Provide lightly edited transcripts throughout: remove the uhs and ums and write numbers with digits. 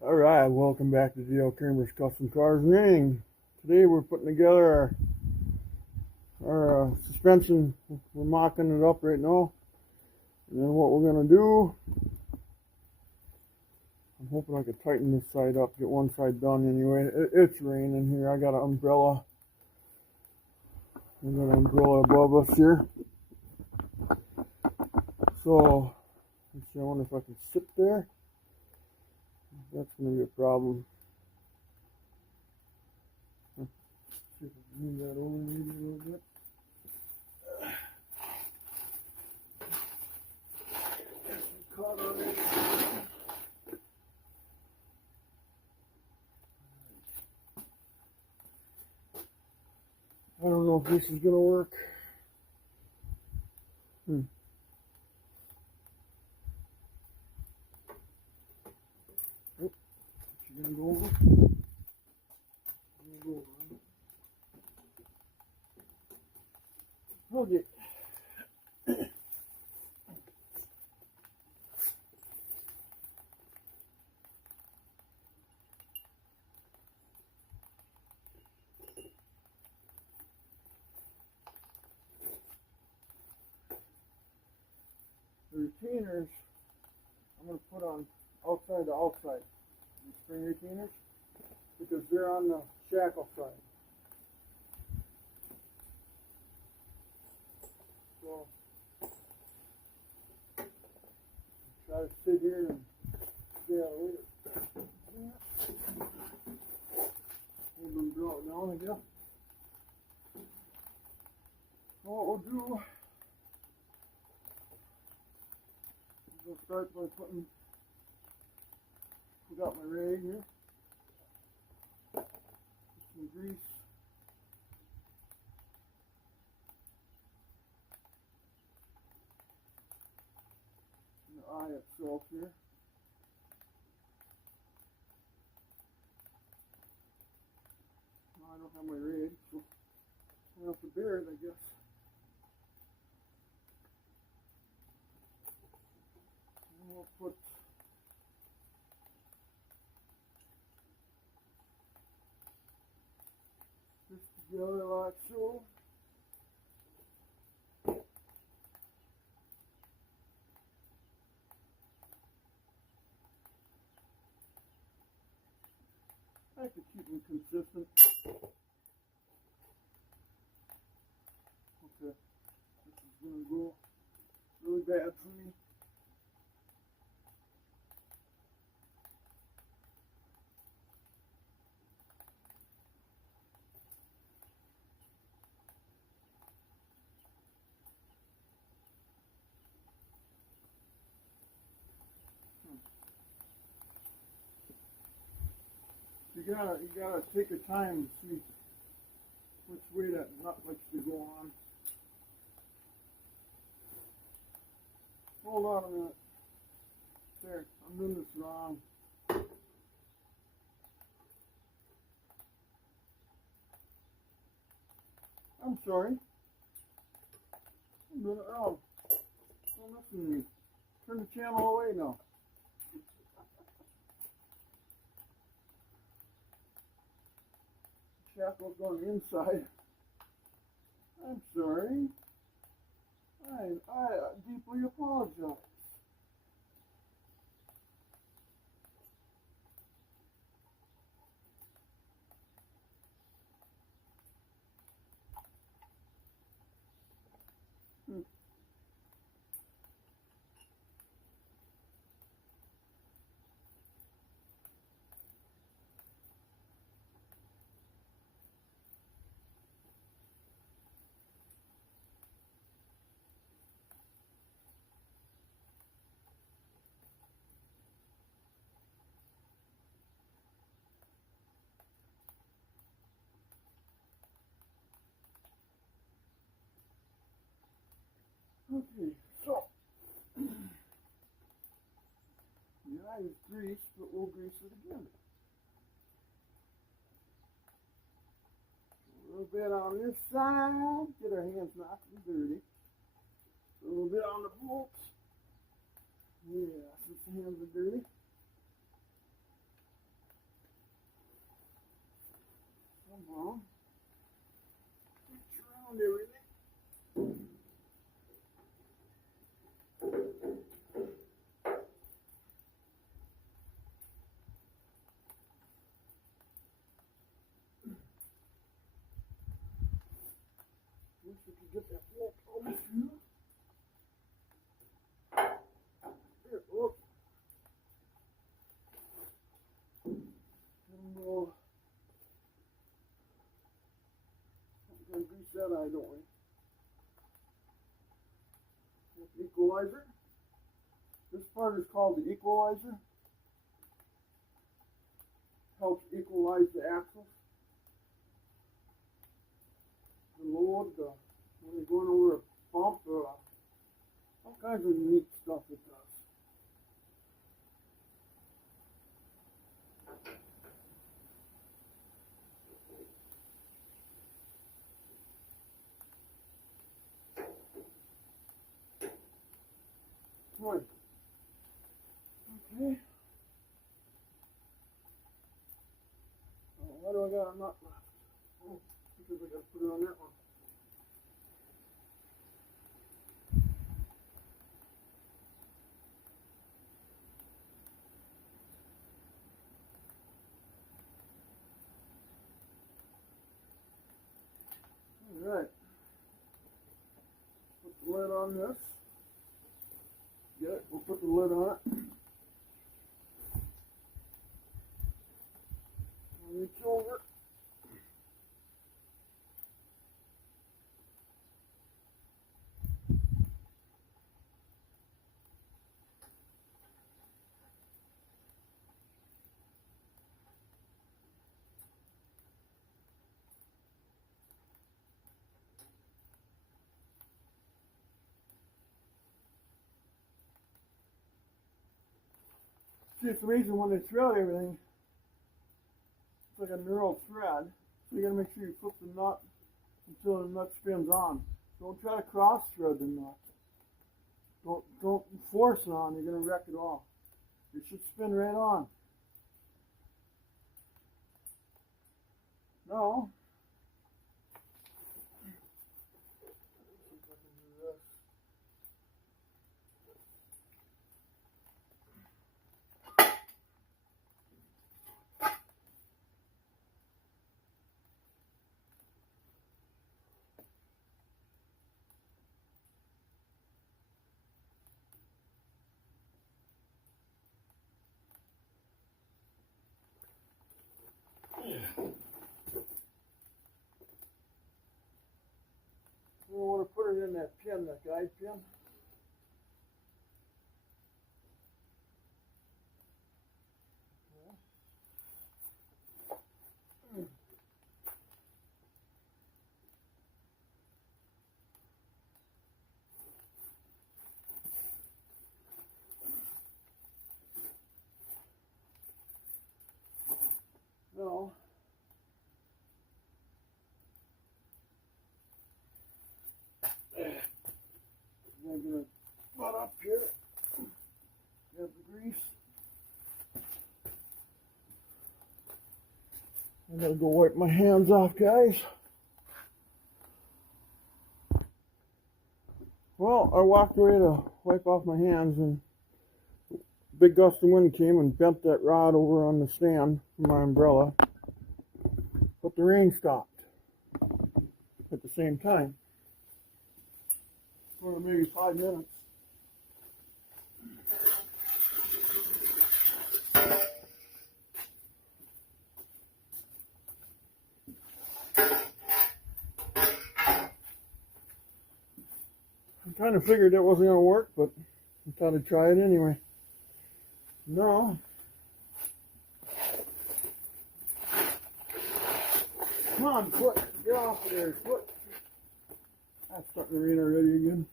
Alright, welcome back to DL Kramer's Custom Cars and Anything. Today we're putting together our suspension. We're mocking it up right now. And then what we're going to do, I'm hoping I can tighten this side up, get one side done anyway. It's raining here. I got an umbrella. I got an umbrella above us here. So, let's see, I wonder if I can sit there. That's going to be a problem. See if I can move that over maybe a little bit. Caught on it. I don't know if this is going to work. Oh, she's going to go over. Okay. The retainers I'm going to put on outside to outside. The spring retainers, because they're on the shackle side. So try to sit here and stay out of the way. Maybe we'll draw it down, I guess. So what we'll do, we'll start by putting, I got my rag here, put some grease. The eye itself here. Now I don't have my rag, so I'll have to bear it, I guess. And we'll put this together like so. I have to keep them consistent. Okay, this is going to go really bad for me. You gotta take your time to see which way that nut likes to go on. Hold on a minute. There, I'm doing this wrong. I'm sorry. I'm doing it wrong. Don't listen to me. Turn the channel away now. Shackle's going inside. I'm sorry. I deeply apologize. Okay, so the eye is greased, but we'll grease it again. A little bit on this side, get our hands nice and dirty. A little bit on the bolts. Yeah, since the hands are dirty. somehow reach around everything. Wish we could get that wall over through. There, look. And we're going to grease that eye, don't we? That's equalizer. This part is called the equalizer. Helps equalize the axles. The load, when you're going over a bump, all kinds of neat stuff it does. Right. Okay. Why do I got a nut left? Oh, because I got to put it on that one. Alright. Put the lid on this. Get it? We'll put the lid on it. I'll reach over. See, it's the reason when they thread everything, it's like a neural thread. So you gotta make sure you put the nut until the nut spins on. Don't try to cross thread the nut. Don't force it on, you're gonna wreck it all. It should spin right on. Now, let's see if I can do this. We want to put it in that pin, that guide pin. No. I'm going to butt up here. Have the grease. I'm going to go wipe my hands off, guys. Well, I walked away to wipe off my hands, and a big gust of wind came and bent that rod over on the stand for my umbrella. But the rain stopped at the same time for maybe 5 minutes. I kind of figured it wasn't going to work, but I thought I'd try it anyway. No. Come on, foot. Get off of there, foot. That's starting to rain already again.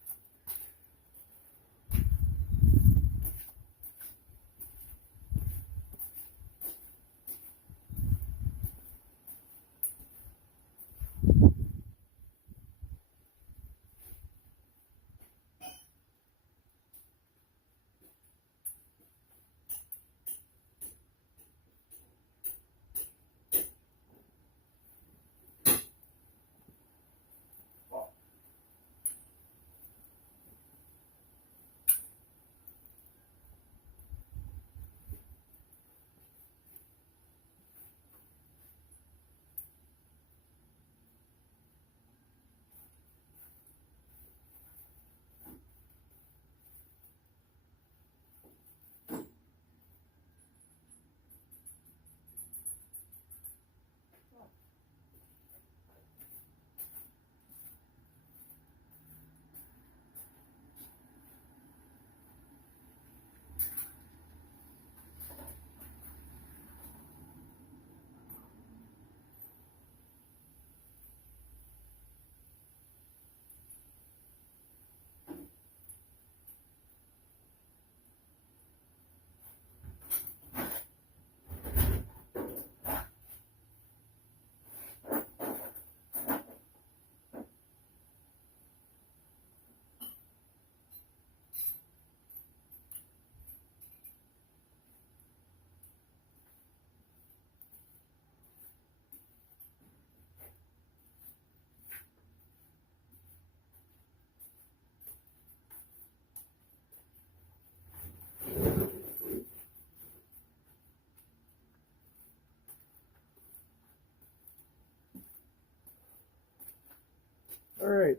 Alright,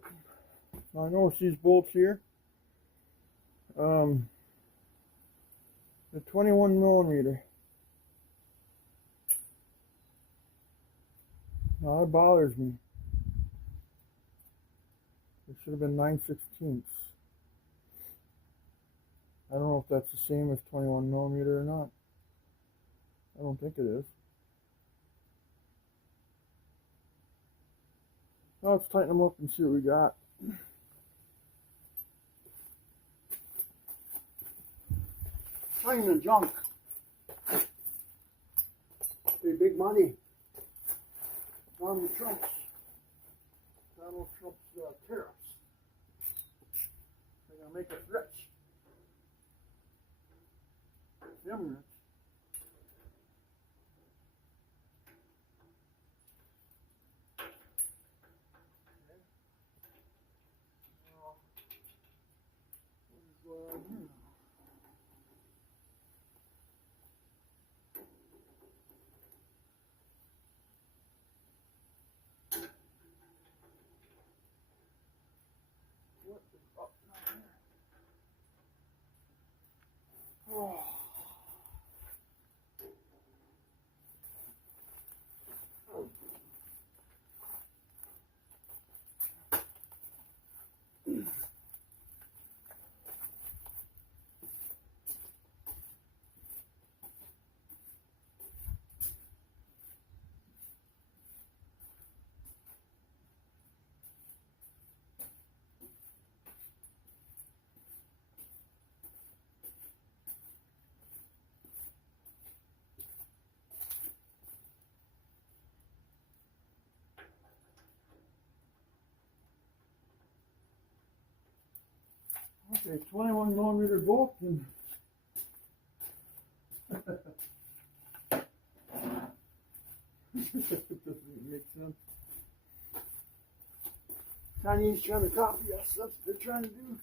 I notice these bolts here. The 21 millimeter. Now that bothers me. It should have been 9/16. I don't know if that's the same as 21 millimeter or not. I don't think it is. Now let's tighten them up and see what we got. Finding the junk. Pay big money. Donald Trump's tariffs. They're gonna make us rich. Them rich. Okay. Now, what is going on here? What is up down here? Oh. Okay, 21 millimeter bolt and doesn't make sense. Chinese trying to copy us, that's what they're trying to do.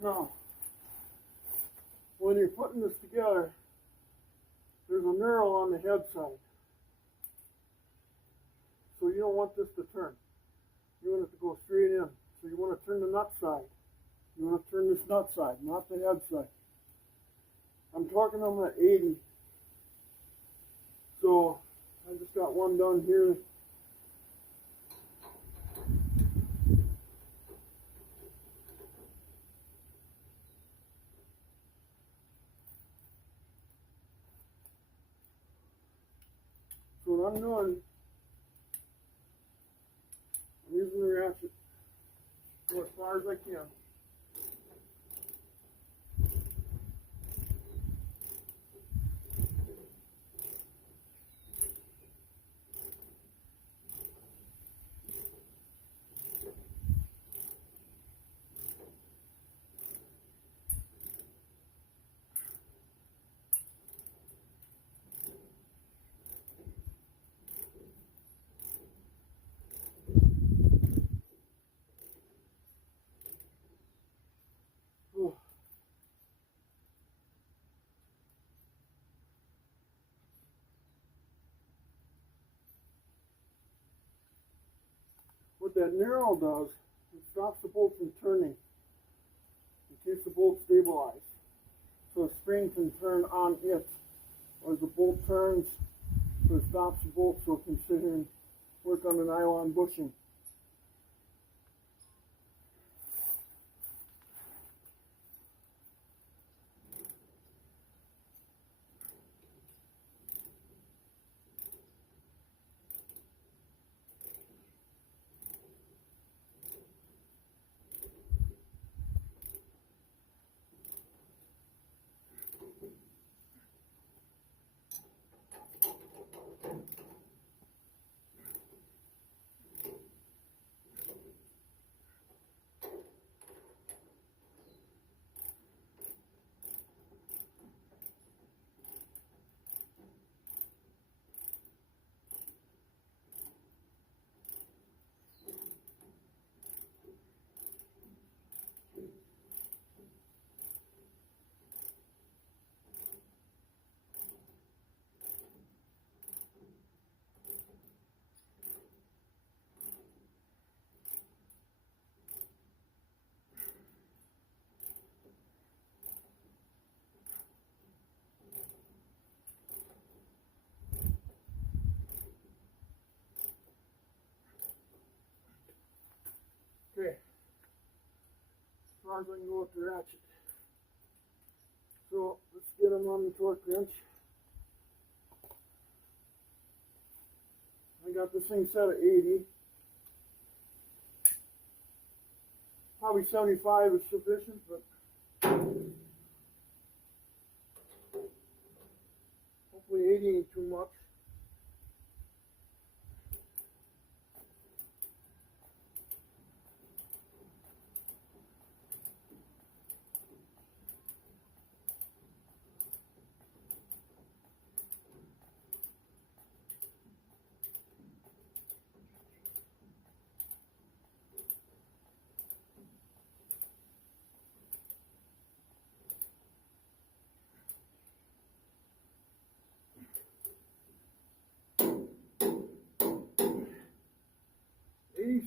Now, when you're putting this together, there's a knurl on the head side. So you don't want this to turn. You want it to go straight in. So you want to turn the nut side. You want to turn this nut side, not the head side. I'm torquing them at 80. So I just got one done here. So what I'm doing, I'm using the ratchet to go as far as I can. What that narrow does, it stops the bolt from turning. It keeps the bolt stabilized. So the spring can turn on it. Or the bolt turns, so it stops the bolt so it can sit here and work on the nylon bushing. Okay, as far as I can go with the ratchet. So let's get them on the torque wrench. I got this thing set at 80. Probably 75 is sufficient, but hopefully 80 ain't too much.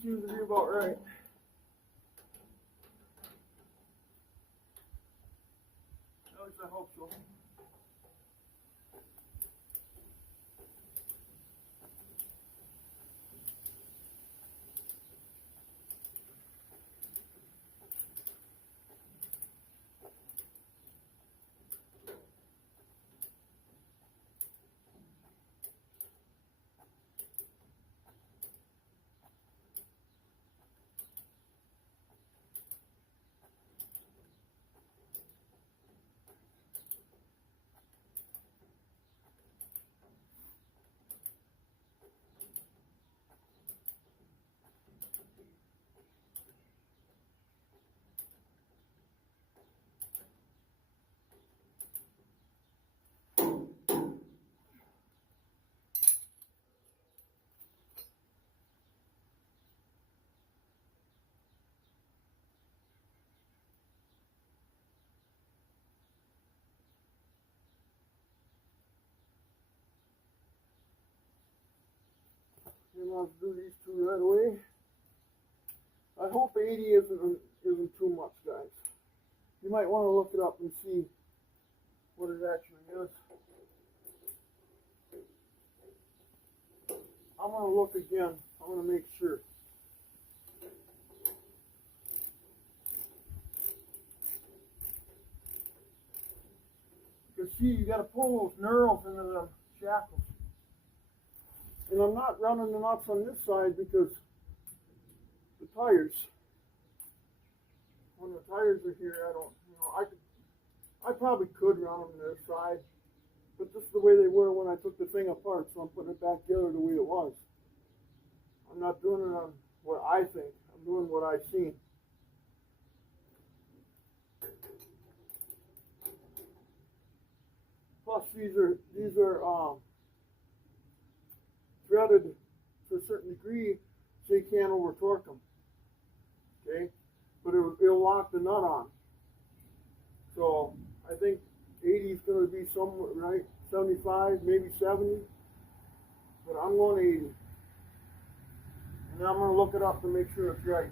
Seems to be about right. At least I hope so. I'll do these two right away. I hope 80 isn't too much, guys. You might want to look it up and see what it it actually is. I'm going to look again. I'm going to make sure. You see, you got to pull those knurls into the shackles. And I'm not running the nuts on this side because the tires. When the tires are here, I don't, I probably could run them to this side, but this is the way they were when I took the thing apart, so I'm putting it back together the way it was. I'm not doing it on what I think. I'm doing what I've seen. Plus, these are threaded to a certain degree, so you can't over torque them. Okay, but it'll lock the nut on. So I think 80 is going to be somewhere, right? 75, maybe 70, but I'm going 80. And then I'm going to look it up to make sure it's right.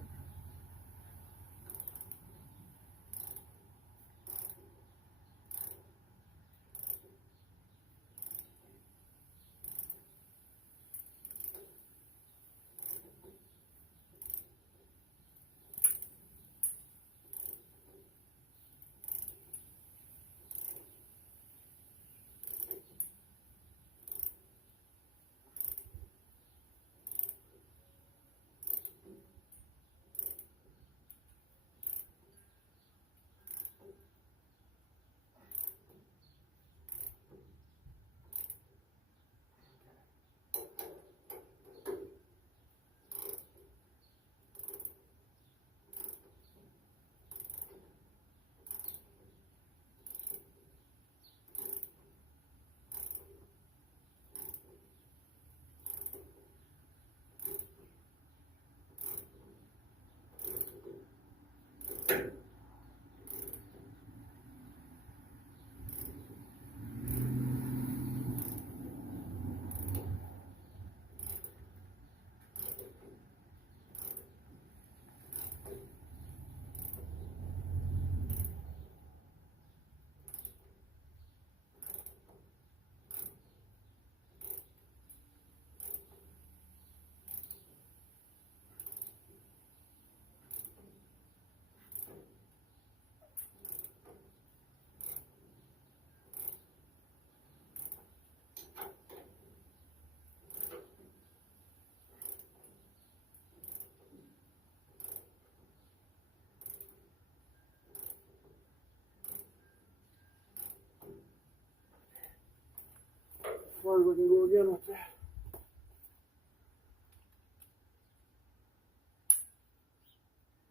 As far as we can go again with that.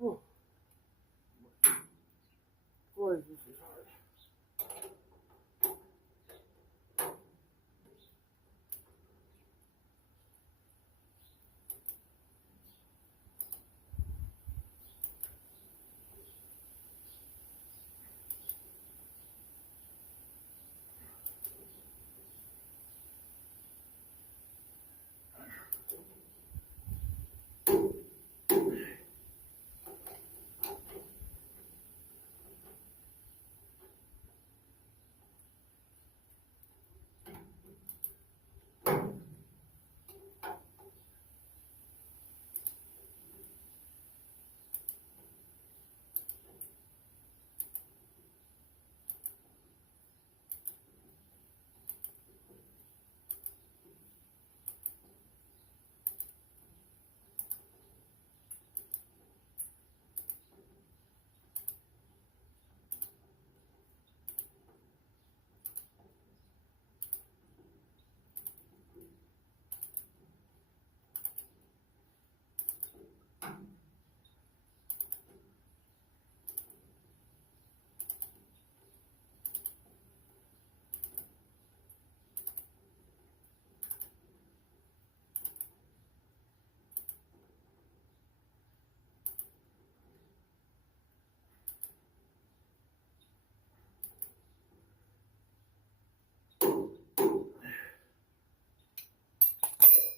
Oh. Boy, this is hard.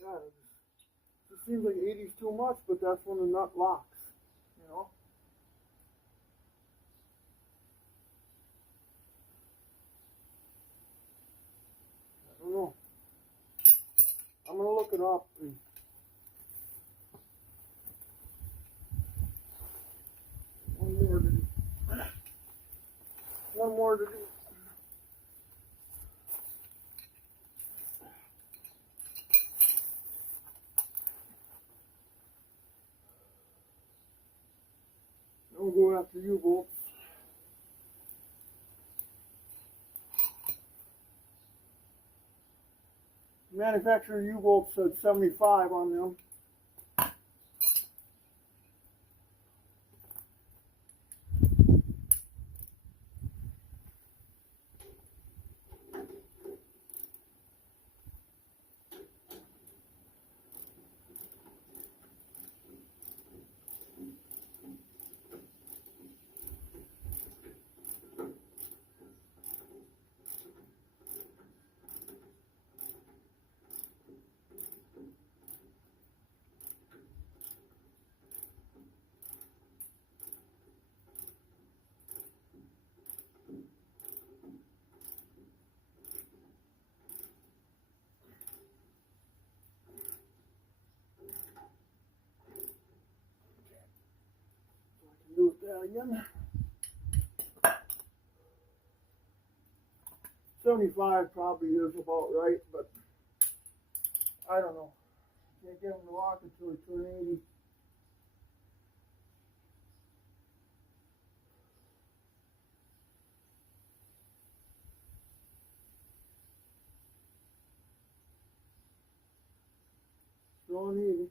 God, it just seems like 80 is too much, but that's when the nut locks, you know? gonna look it up. One more to do. One more to do. We'll go after U-bolts. Manufacturer U-bolts said 75 on them. Do that again. 75 probably is about right, but I don't know. Can't get them to lock until they turn 80. Still uneven.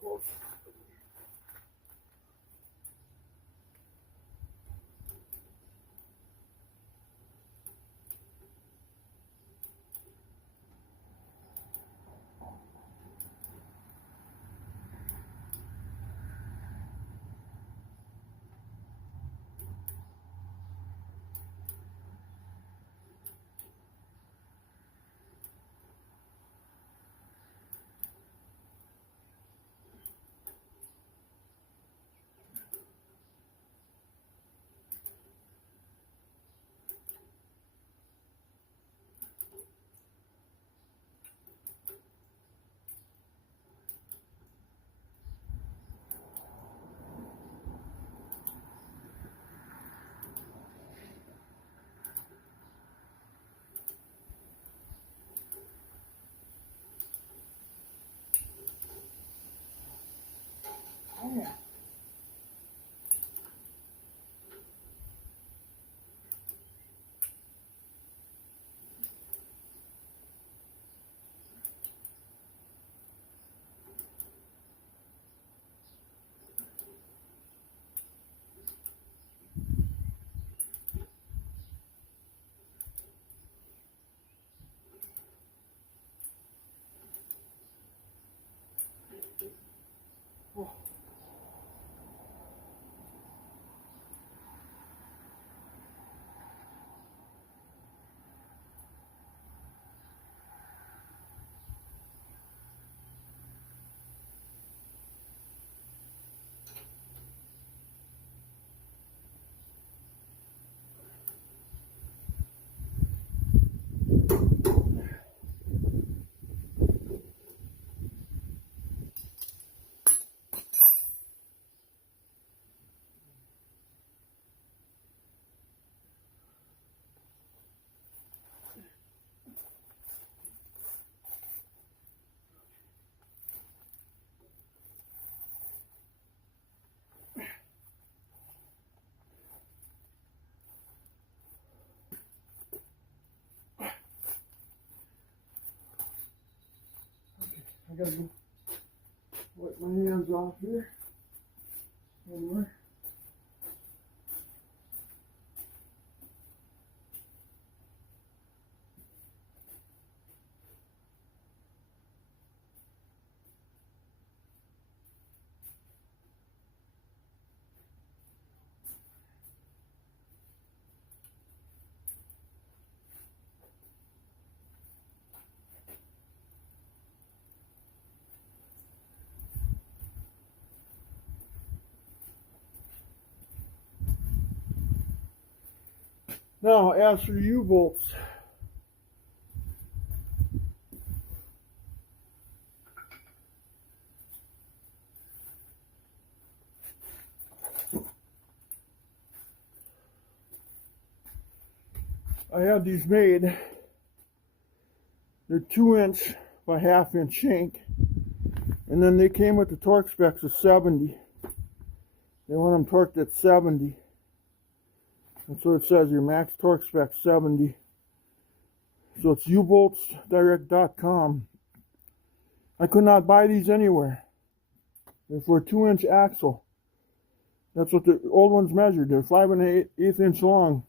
Close. Oh, yeah. Oh. I gotta go wipe my hands off here. One more. Now, as for the U-bolts, I had these made. They're 2" by 1/2" shank, and then they came with the torque specs of 70. They want them torqued at 70. That's what it says here, max torque spec 70. So it's uboltsdirect.com. I could not buy these anywhere. They're for a 2" axle. That's what the old ones measured. They're 5 1/8" long.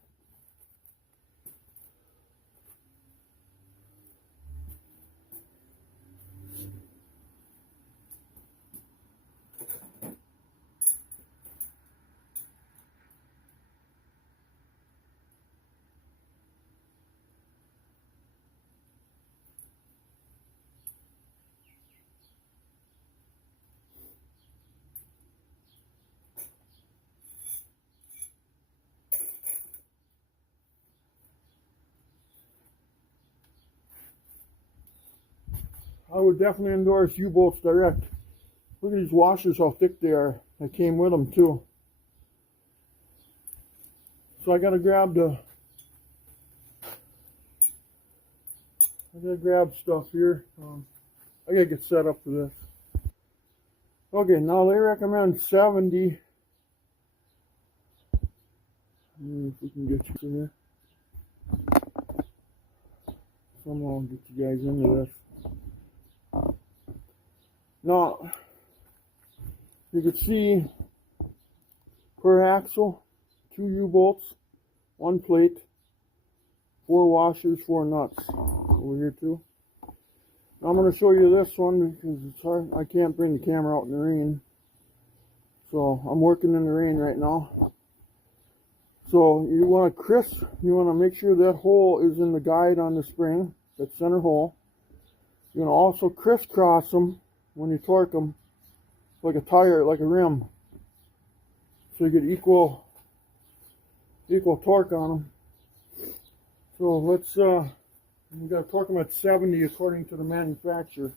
I would definitely endorse U-Bolts Direct. Look at these washers, how thick they are. They came with them too. So I gotta grab stuff here. I gotta get set up for this. Okay, now they recommend 70. If we can get you in here. Somehow get you guys into this. Now, you can see per axle, 2 U-bolts, 1 plate, 4 washers, 4 nuts. Over here too. Now I'm going to show you this one because it's hard. I can't bring the camera out in the rain. So I'm working in the rain right now. So you want to make sure that hole is in the guide on the spring, that center hole. You're going to also crisscross them when you torque them, like a tire, like a rim. So you get equal torque on them. So let's, we got to torque them at 70 according to the manufacturer.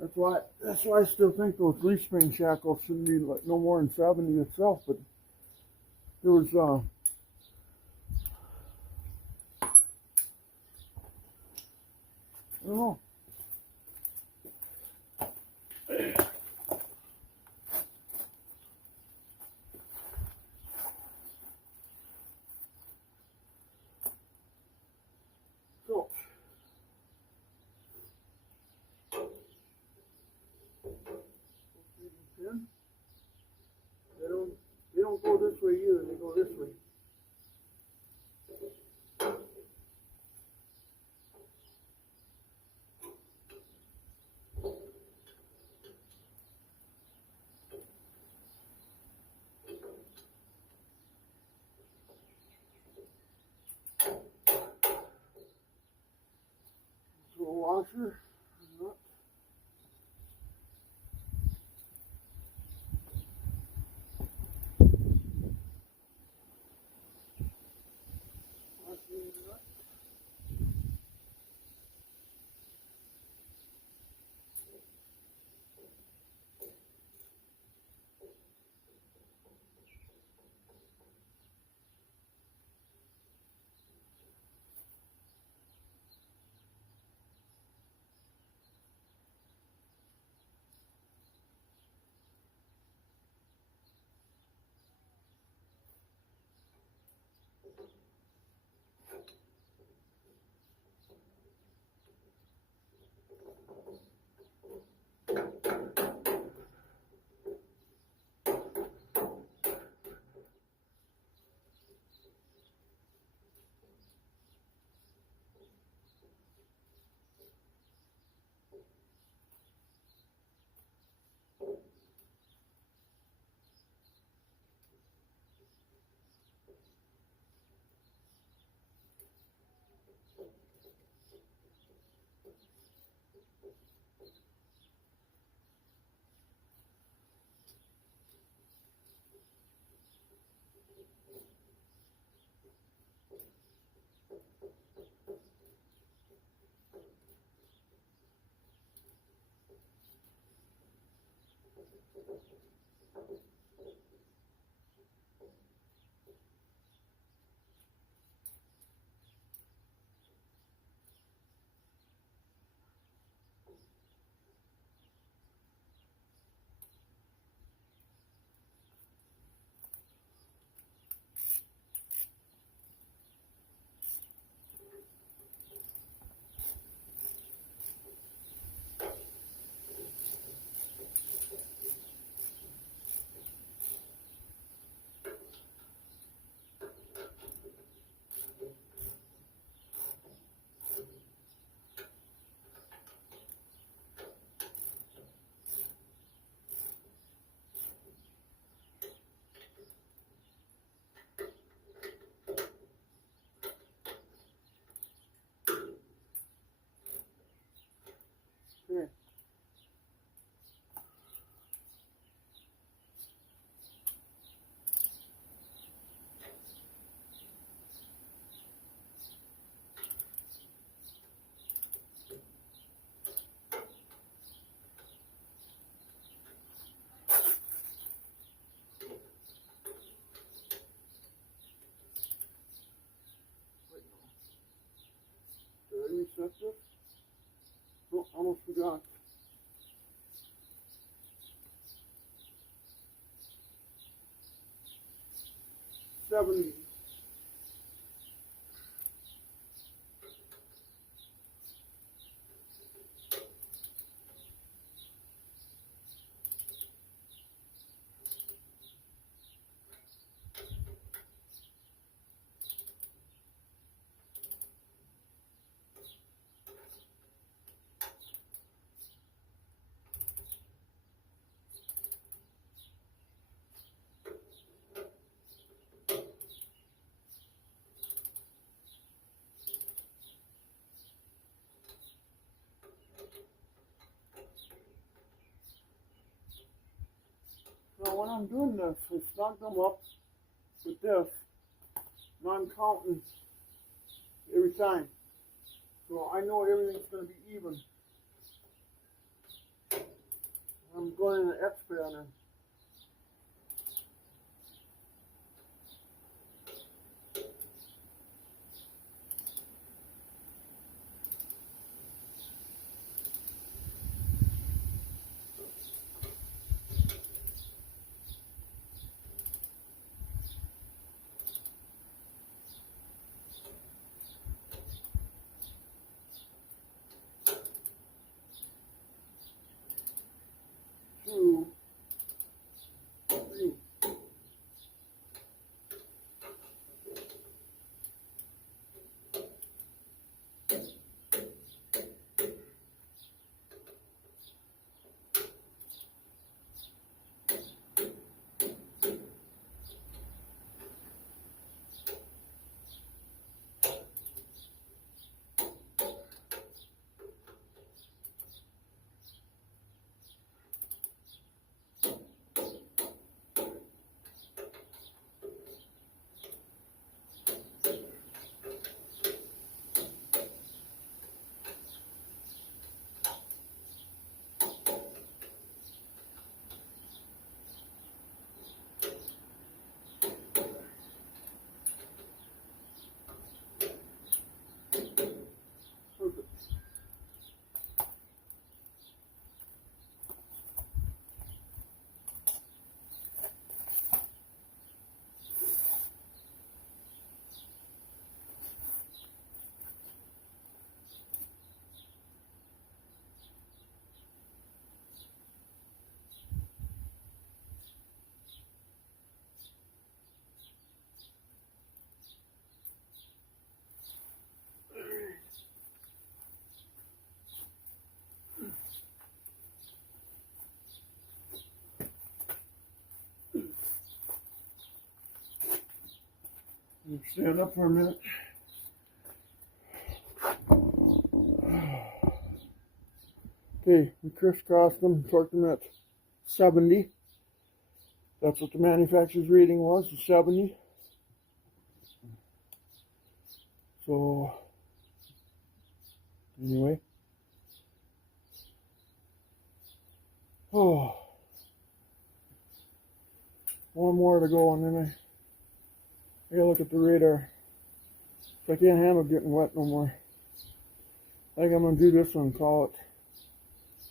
That's why I still think those leaf spring shackles shouldn't be like no more than 70 itself. But there was, I don't know. So, they don't go this way either, they go this way. So a washer, nut. set this? Oh, almost forgot. 70. Now when I'm doing this, I snug them up with this, and I'm counting every time. So I know everything's going to be even. I'm going in the X pattern. Two, three. Perfect. Stand up for a minute. Okay, we crisscrossed them, torqued them at 70. That's what the manufacturer's reading was, 70. So, anyway. Oh, one more to go, and then I gotta look at the radar. I can't handle getting wet no more. I think I'm gonna do this one and call it.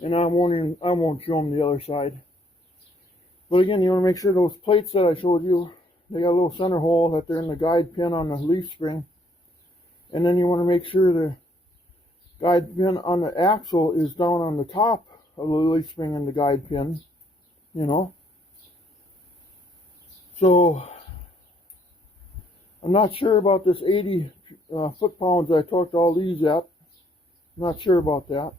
And I won't show them the other side. But again, you want to make sure those plates that I showed you, they got a little center hole that they're in the guide pin on the leaf spring. And then you want to make sure the guide pin on the axle is down on the top of the leaf spring and the guide pin, you know. So, I'm not sure about this 80 foot-pounds I torqued all these at. I'm not sure about that.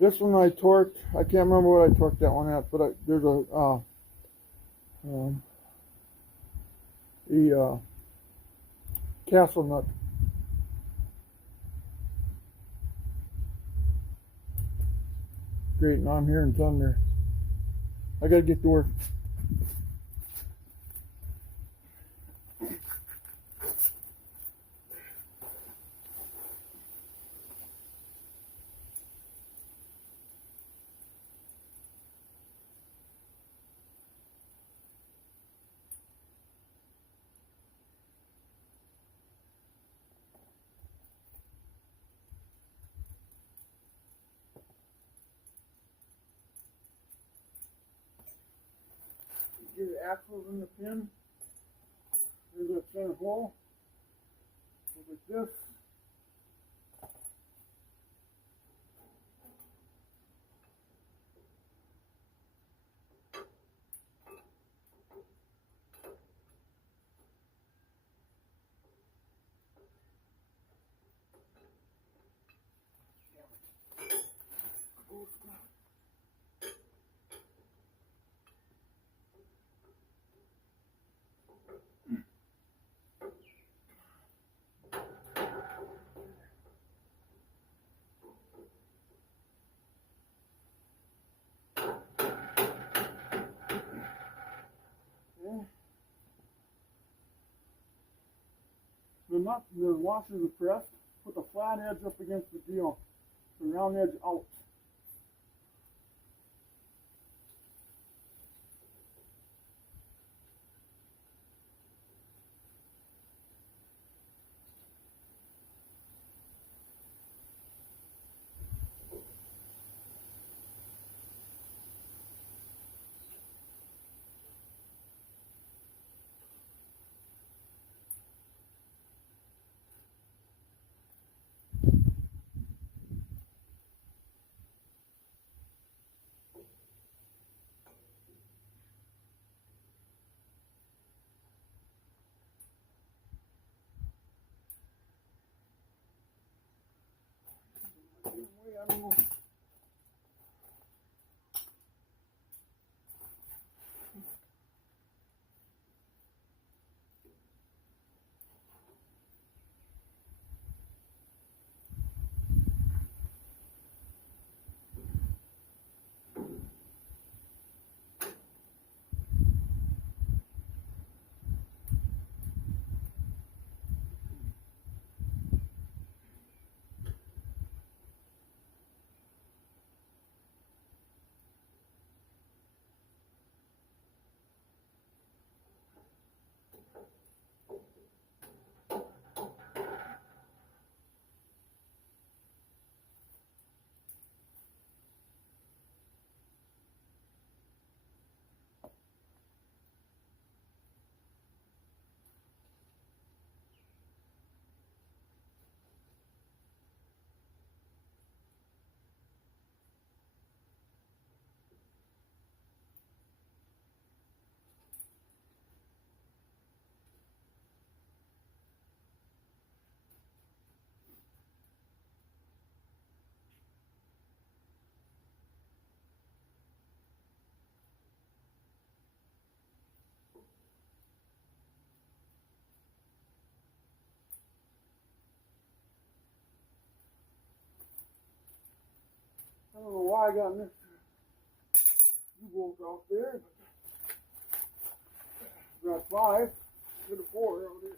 This one I torqued, I can't remember what I torqued that one at, but there's a castle nut. Great, now I'm hearing thunder. I gotta get to work. get the axles in the pin. Here's the center hole. Look like this. The washers are pressed. Put the flat edge up against the deal. The round edge out. I don't know. I don't know why I got this U-bolt out there, but got 5, get a 4 out here.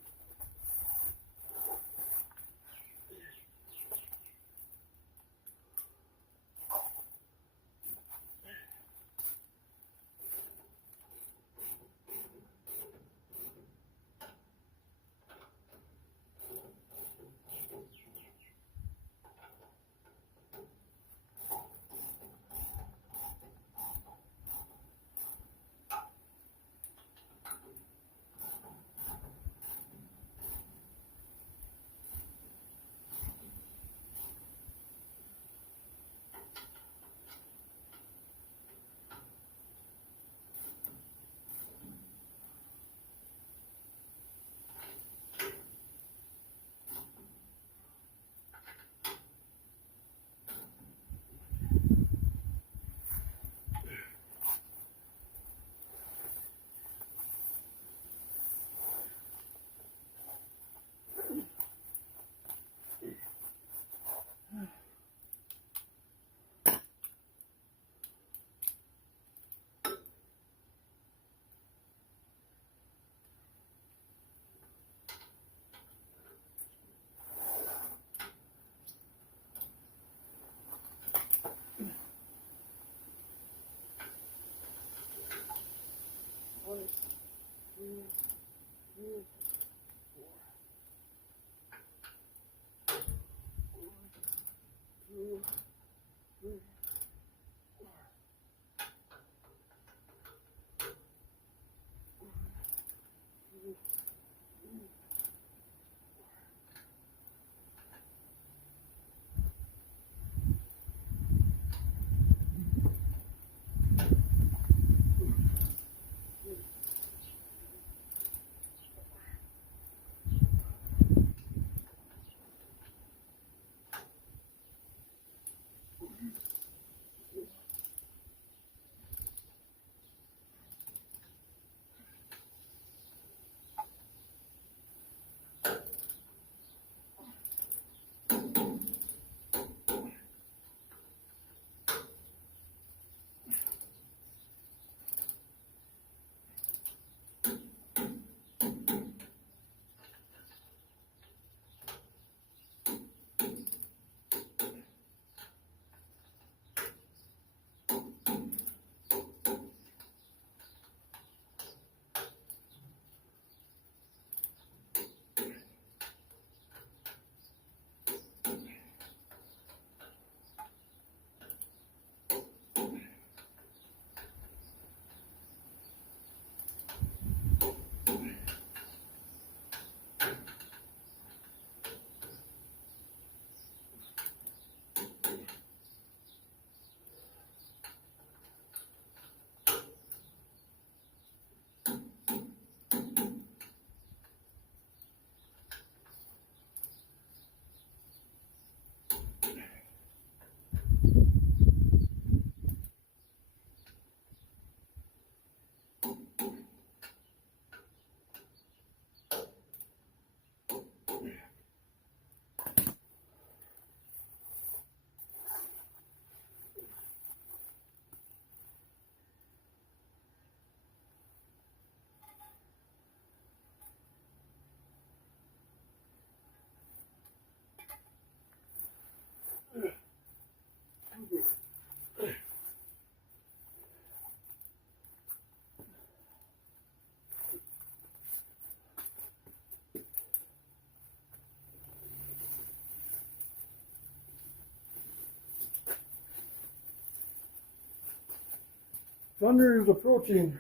Thunder is approaching.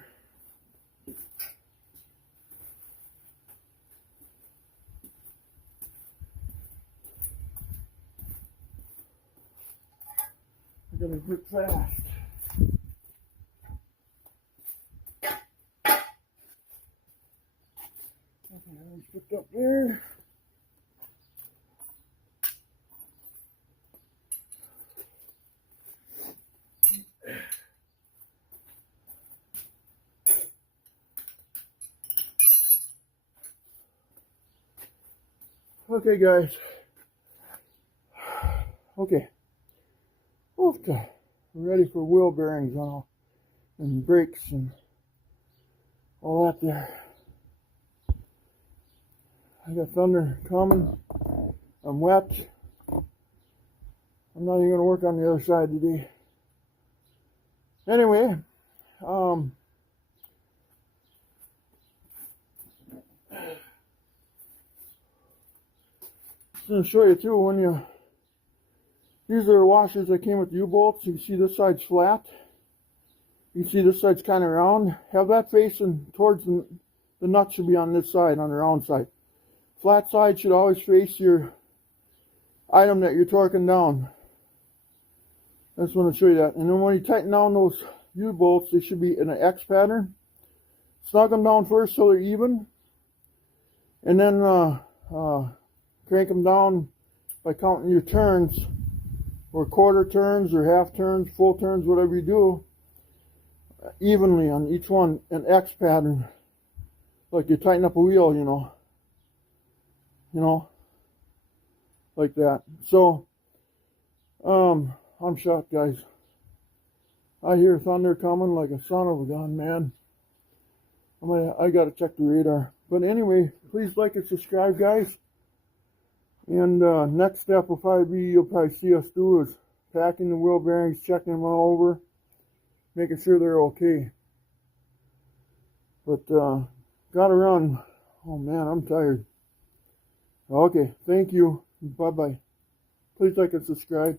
I gotta hit fast. Okay, let's put up there. Okay, guys. Okay. Okay. We're ready for wheel bearings and brakes and all that there. I got thunder coming. I'm wet. I'm not even going to work on the other side today. Anyway, I'm going to show you too when you, these are washers that came with U-bolts. You can see this side's flat. You can see this side's kind of round. Have that facing towards the nut should be on this side, on the round side. Flat side should always face your item that you're torquing down. I just want to show you that. And then when you tighten down those U-bolts, they should be in an X pattern. Snug them down first so they're even. And then crank them down by counting your turns, or quarter turns, or half turns, full turns, whatever you do, evenly on each one, an X pattern, like you tighten up a wheel, you know, like that. So, I'm shocked, guys. I hear thunder coming like a son of a gun, man. I gotta check the radar. But anyway, please like and subscribe, guys. And next step will probably be, you'll probably see us do, is packing the wheel bearings, checking them all over, making sure they're okay. But gotta run. Oh man, I'm tired. Okay, thank you. Bye bye. Please like and subscribe.